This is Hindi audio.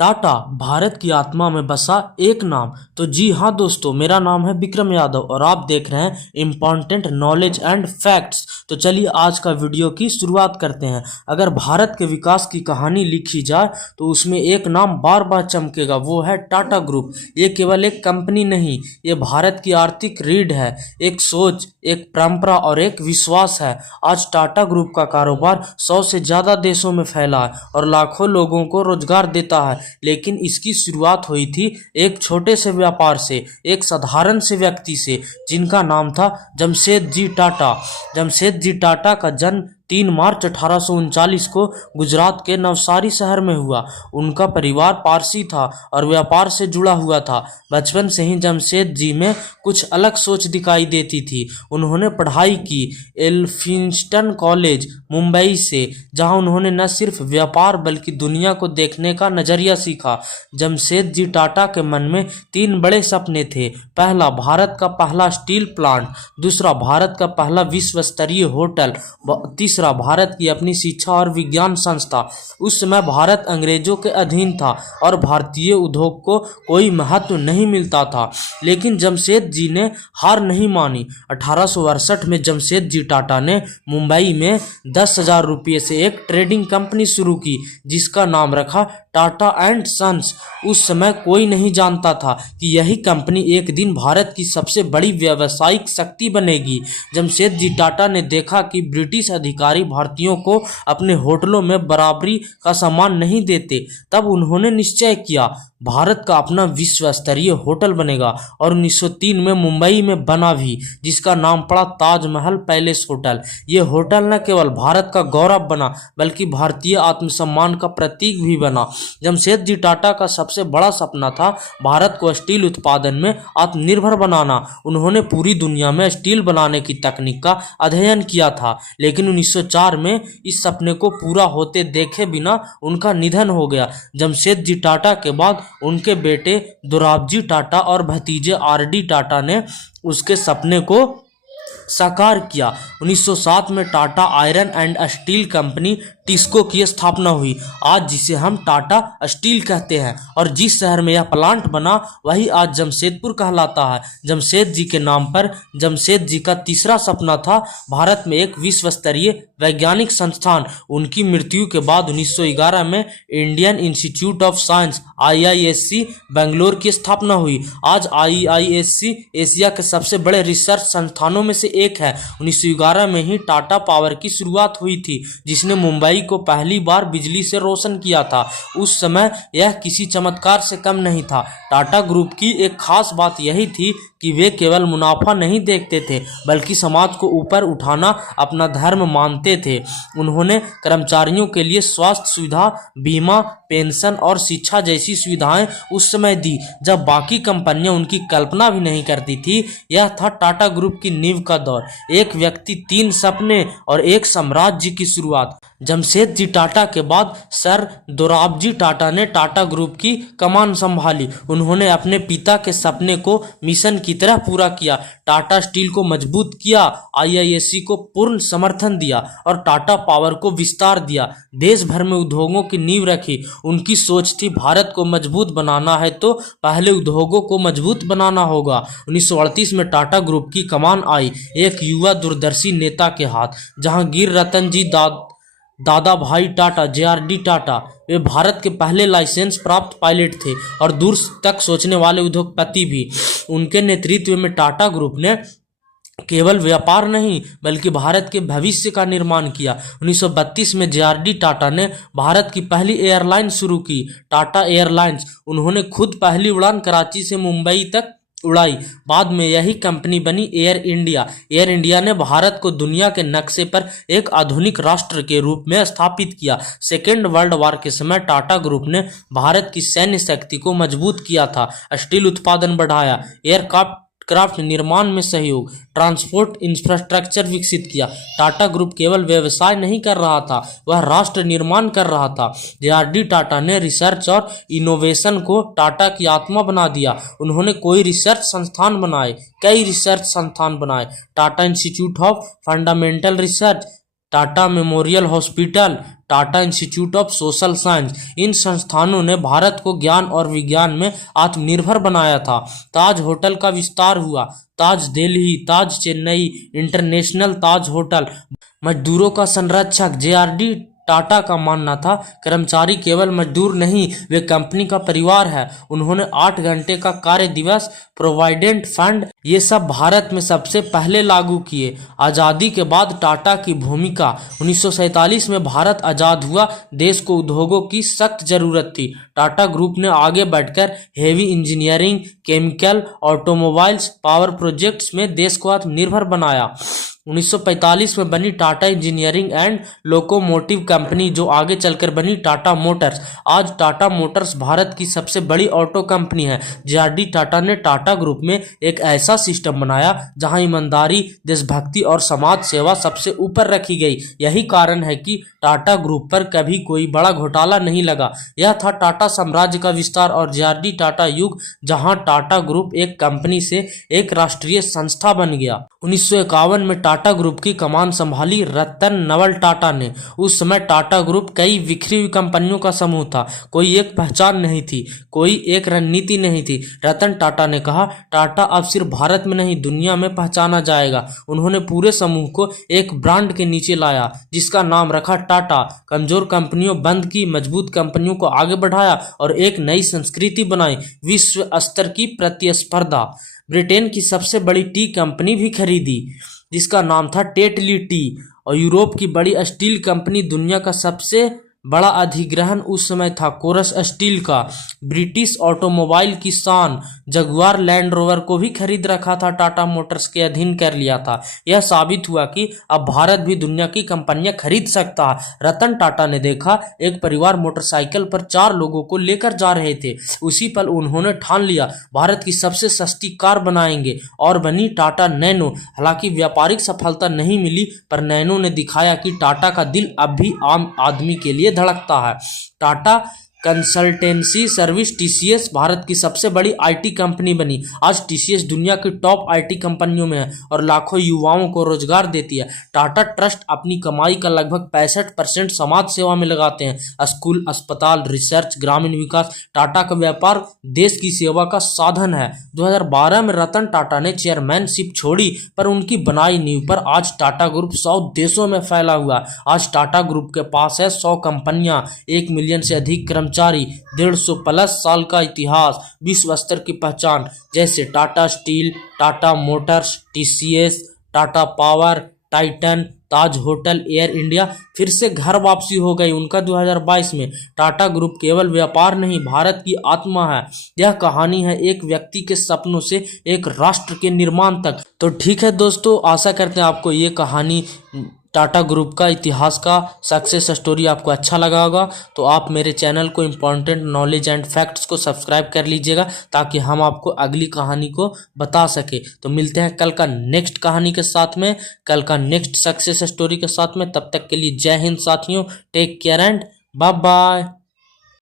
टाटा भारत की आत्मा में बसा एक नाम। तो जी हाँ दोस्तों, मेरा नाम है विक्रम यादव और आप देख रहे हैं इम्पॉर्टेंट नॉलेज एंड फैक्ट्स। तो चलिए आज का वीडियो की शुरुआत करते हैं। अगर भारत के विकास की कहानी लिखी जाए तो उसमें एक नाम बार बार चमकेगा, वो है टाटा ग्रुप। ये केवल एक कंपनी नहीं, ये भारत की आर्थिक रीढ़ है, एक सोच, एक परंपरा और एक विश्वास है। आज टाटा ग्रुप का कारोबार 100 से ज़्यादा देशों में फैला है और लाखों लोगों को रोजगार देता है। लेकिन इसकी शुरुआत हुई थी एक छोटे से व्यापार से, एक साधारण से व्यक्ति से, जिनका नाम था जमशेदजी टाटा। जमशेदजी टाटा का जन्म 3 मार्च 1839 को गुजरात के नवसारी शहर में हुआ। उनका परिवार पारसी था और व्यापार से जुड़ा हुआ था। बचपन से ही जमशेद जी में कुछ अलग सोच दिखाई देती थी। उन्होंने पढ़ाई की एल्फिंस्टन कॉलेज मुंबई से, जहां उन्होंने न सिर्फ व्यापार बल्कि दुनिया को देखने का नजरिया सीखा। जमशेद जी टाटा के मन में 3 बड़े सपने थे। पहला, भारत का पहला स्टील प्लांट। दूसरा, भारत का पहला विश्व स्तरीय होटल। तीसरा, भारत की अपनी शिक्षा और विज्ञान संस्था। उस समय भारत अंग्रेजों के अधीन था और भारतीय उद्योग को कोई महत्व नहीं मिलता था। लेकिन जमशेद जी ने हार नहीं मानी। 1868 में जमशेद जी टाटा ने मुंबई में 10,000 रुपये से एक ट्रेडिंग कंपनी शुरू की, जिसका नाम रखा टाटा एंड सन्स। उस समय कोई नहीं जानता था कि यही कंपनी एक दिन भारत की सबसे बड़ी व्यावसायिक शक्ति बनेगी। जमशेद जी टाटा ने देखा कि ब्रिटिश अधिकारी भारतीयों को अपने होटलों में बराबरी का सम्मान नहीं देते। तब उन्होंने निश्चय किया, भारत का अपना विश्व स्तरीय होटल बनेगा। और 1903 में मुंबई में बना भी, जिसका नाम पड़ा ताजमहल पैलेस होटल। ये होटल न केवल भारत का गौरव बना बल्कि भारतीय आत्मसम्मान का प्रतीक भी बना। जमशेद जी टाटा का सबसे बड़ा सपना था भारत को स्टील उत्पादन में आत्मनिर्भर बनाना। उन्होंने पूरी दुनिया में स्टील बनाने की तकनीक का अध्ययन किया था, लेकिन 1904 में इस सपने को पूरा होते देखे बिना उनका निधन हो गया। जमशेद जी टाटा के बाद उनके बेटे दोराबजी टाटा और भतीजे आर.डी. टाटा ने उसके सपने को साकार किया। 1907 में Tata iron and steel company TISCO की स्थापना हुई, आज जिसे हम टाटा स्टील कहते हैं। और जिस शहर में यह प्लांट बना वही आज जमशेदपुर कहलाता है। जमशेद जी के नाम पर जमशेद जी का तीसरा सपना था भारत में एक विश्व स्तरीय वैज्ञानिक संस्थान। उनकी मृत्यु के बाद 1911 में Indian institute of science IISc Bangalore की स्थापना हुई। आज IISc एशिया के सबसे बड़े रिसर्च संस्थानों में से एक है। 1911 में ही टाटा पावर की शुरुआत हुई थी, जिसने मुंबई को पहली बार बिजली से रोशन किया था। उस समय यह किसी चमत्कार से कम नहीं था। टाटा ग्रुप की एक खास बात यही थी कि वे केवल मुनाफा नहीं देखते थे बल्कि समाज को ऊपर उठाना अपना धर्म मानते थे। उन्होंने कर्मचारियों के लिए स्वास्थ्य सुविधा, बीमा, पेंशन और शिक्षा जैसी सुविधाएं उस समय दी जब बाकी कंपनियां उनकी कल्पना भी नहीं करती थी। यह था टाटा ग्रुप की नींव का दौर। एक व्यक्ति, 3 सपने और एक साम्राज्य की शुरुआत। जमशेद जी टाटा के बाद सर दोराबजी टाटा ने टाटा ग्रुप की कमान संभाली। उन्होंने अपने पिता के सपने को मिशन की तरह पूरा किया। टाटा स्टील को मजबूत किया, IISc को पूर्ण समर्थन दिया और टाटा पावर को विस्तार दिया। देश भर में उद्योगों की नींव रखी। उनकी सोच थी, भारत को मजबूत बनाना है तो पहले उद्योगों को मजबूत बनाना होगा। 1938 में टाटा ग्रुप की कमान आई एक युवा दूरदर्शी नेता के हाथ, जहांगीर रतन जी दादा भाई टाटा JRD टाटा। वे भारत के पहले लाइसेंस प्राप्त पायलट थे और दूर तक सोचने वाले उद्योगपति भी। उनके नेतृत्व में टाटा ग्रुप ने केवल व्यापार नहीं बल्कि भारत के भविष्य का निर्माण किया। 1932 में JRD टाटा ने भारत की पहली एयरलाइन शुरू की, टाटा एयरलाइंस। उन्होंने खुद पहली उड़ान कराची से मुंबई तक उड़ाई। बाद में यही कंपनी बनी एयर इंडिया। एयर इंडिया ने भारत को दुनिया के नक्शे पर एक आधुनिक राष्ट्र के रूप में स्थापित किया। सेकेंड वर्ल्ड वॉर के समय टाटा ग्रुप ने भारत की सैन्य शक्ति को मजबूत किया था, स्टील उत्पादन बढ़ाया, एयरक्राफ्ट निर्माण में सहयोग, ट्रांसपोर्ट इंफ्रास्ट्रक्चर विकसित किया। टाटा ग्रुप केवल व्यवसाय नहीं कर रहा था, वह राष्ट्र निर्माण कर रहा था। JRD टाटा ने रिसर्च और इनोवेशन को टाटा की आत्मा बना दिया। उन्होंने कई रिसर्च संस्थान बनाए। Tata institute of fundamental research, Tata memorial hospital, Tata institute of social science, इन संस्थानों ने भारत को ज्ञान और विज्ञान में आत्मनिर्भर बनाया था। ताज होटल का विस्तार हुआ, ताज दिल्ली, ताज चेन्नई, इंटरनेशनल ताज होटल। मजदूरों का संरक्षक जेआरडी टाटा का मानना था, कर्मचारी केवल मजदूर नहीं, वे कंपनी का परिवार है। उन्होंने 8 घंटे का कार्य दिवस, प्रोविडेंट फंड, ये सब भारत में सबसे पहले लागू किए। आज़ादी के बाद टाटा की भूमिका, 1947 में भारत आज़ाद हुआ, देश को उद्योगों की सख्त जरूरत थी। टाटा ग्रुप ने आगे बढ़कर heavy engineering, chemical, automobiles, power projects में देश को आत्मनिर्भर बनाया। 1945 में बनी Tata engineering and locomotive company, जो आगे चलकर बनी टाटा मोटर्स। आज टाटा मोटर्स भारत की सबसे बड़ी ऑटो कंपनी है। जेआरडी टाटा ने टाटा ग्रुप में एक ऐसा सिस्टम बनाया जहां ईमानदारी, देशभक्ति और समाज सेवा सबसे ऊपर रखी गई। यही कारण है कि टाटा ग्रुप पर कभी कोई बड़ा घोटाला नहीं लगा। यह था टाटा साम्राज्य का विस्तार और जेआरडी टाटा युग, जहां टाटा ग्रुप एक कंपनी से एक राष्ट्रीय संस्था बन गया। 1951 में टाटा ग्रुप की कमान संभाली रतन नवल टाटा ने। उस समय टाटा ग्रुप कई बिखरी हुई कंपनियों का समूह था, कोई एक पहचान नहीं थी, कोई एक रणनीति नहीं थी। रतन टाटा ने कहा, टाटा अब सिर्फ भारत में नहीं, दुनिया में पहचाना जाएगा। उन्होंने पूरे समूह को एक ब्रांड के नीचे लाया, जिसका नाम रखा टाटा। कमजोर कंपनियों बंद की, मजबूत कंपनियों को आगे बढ़ाया और एक नई संस्कृति बनाई, विश्व स्तर की प्रतिस्पर्धा। ब्रिटेन की सबसे बड़ी टी कंपनी भी खरीदी, जिसका नाम था टेटली टी। और यूरोप की बड़ी स्टील कंपनी, दुनिया का सबसे बड़ा अधिग्रहण उस समय था कोरस स्टील का। ब्रिटिश ऑटोमोबाइल की शान जगुआर लैंड रोवर को भी खरीद रखा था, टाटा मोटर्स के अधीन कर लिया था। यह साबित हुआ कि अब भारत भी दुनिया की कंपनियां खरीद सकता है। रतन टाटा ने देखा, एक परिवार मोटरसाइकिल पर 4 लोगों को लेकर जा रहे थे। उसी पल उन्होंने ठान लिया, भारत की सबसे सस्ती कार बनाएंगे, और बनी टाटा नैनो। हालांकि व्यापारिक सफलता नहीं मिली, पर नैनो ने दिखाया कि टाटा का दिल अब भी आम आदमी के लिए धड़कता है। Tata consultancy service TCS Bharat की सबसे बड़ी आईटी कंपनी बनी। आज टीसीएस दुनिया की टॉप आईटी कंपनियों में है और लाखों युवाओं को रोजगार देती है। टाटा ट्रस्ट अपनी कमाई का लगभग 65% समाज सेवा में लगाते हैं। स्कूल, अस्पताल, रिसर्च, ग्रामीण विकास, टाटा का व्यापार देश की सेवा का साधन है। 2012 में रतन टाटा ने चेयरमैनशिप छोड़ी, पर उनकी बनाई नींव पर आज टाटा ग्रुप 100 देशों में फैला हुआ। आज टाटा ग्रुप के पास है 100 कंपनियां, 1 मिलियन से अधिक कर्मचारी, 150+ साल का इतिहास, विश्व स्तर की पहचान, जैसे Tata steel, Tata motors, TCS, Tata power, Titan, Taj hotel, air India फिर से घर वापसी हो गई उनका 2022 में। टाटा ग्रुप केवल व्यापार नहीं, भारत की आत्मा है। यह कहानी है एक व्यक्ति के सपनों से एक राष्ट्र के निर्माण तक। तो ठीक है दोस्तों, आशा करते हैं आपको ये कहानी, टाटा ग्रुप का इतिहास का सक्सेस स्टोरी आपको अच्छा लगा होगा। तो आप मेरे चैनल को इम्पॉर्टेंट नॉलेज एंड फैक्ट्स को सब्सक्राइब कर लीजिएगा, ताकि हम आपको अगली कहानी को बता सके। तो मिलते हैं कल का नेक्स्ट कहानी के साथ में, कल का नेक्स्ट सक्सेस स्टोरी के साथ में। तब तक के लिए जय हिंद साथियों, take care and bye bye.